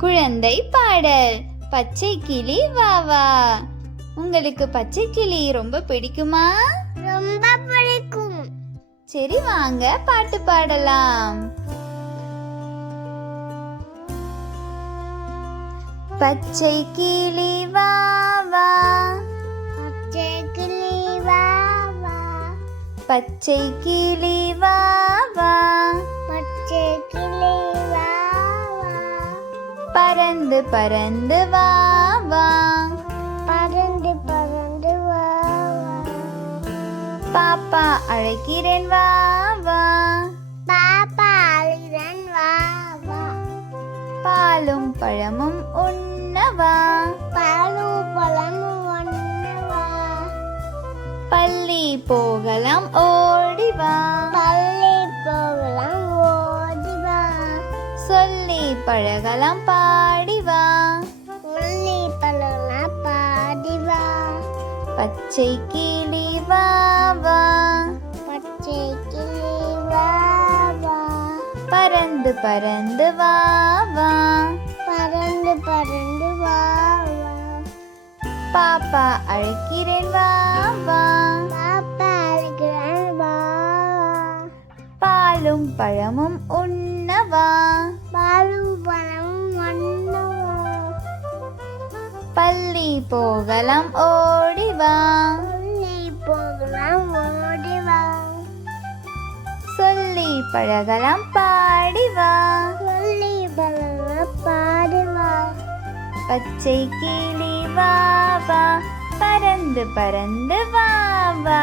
குழந்தை பாடல். பச்சை கிளி வா வா. உங்களுக்கு பச்சை கிளி ரொம்ப பிடிக்குமா? ரொம்ப பிடிக்கும். சரி, வாங்க பாட்டு பாடலாம். பச்சை கிளி வா வா. பச்சை கிளி வா வா. பச்சை கிளி வா வா. பச்சை கிளி வா வா. பறந்து பறந்து வா வா. பறந்து பறந்து வா வா. பாப்பா அழைக்கிறேன் வா வா. பாப்பா அழுகிறேன் வா வா. பாலும் பழமும் உண்ணவா. பாலும் பழமும் ஒண்ணு வா. பள்ளி போகலாம் ஓடி வா. பள்ளி போகலாம் ஓடி வா. சொல்லி பழகலாம் பாடி வா. சொல்லி பழகலாம் பாடி வா. பச்சை கிளி வா வா. பச்சை கிளி வா வா. பறந்து பறந்து வா வா. பறந்து பறந்து வா வா. பாப்பா அழைக்கிறேன் வா வா. பாப்பா அழுகிறேன் வா வா. பாலும் பழமும் உண்ணவா. பாலும் பழமும் ஒண்ணு வா. பள்ளி போகலாம் ஓடி வா. சொல்லி போகலாம் ஓடி வா. சொல்லி பழகலாம் பாடி வா. சொல்லி பழகலாம் பாடி வா. பச்சை கிளி வா வா. பறந்து பறந்து வா வா.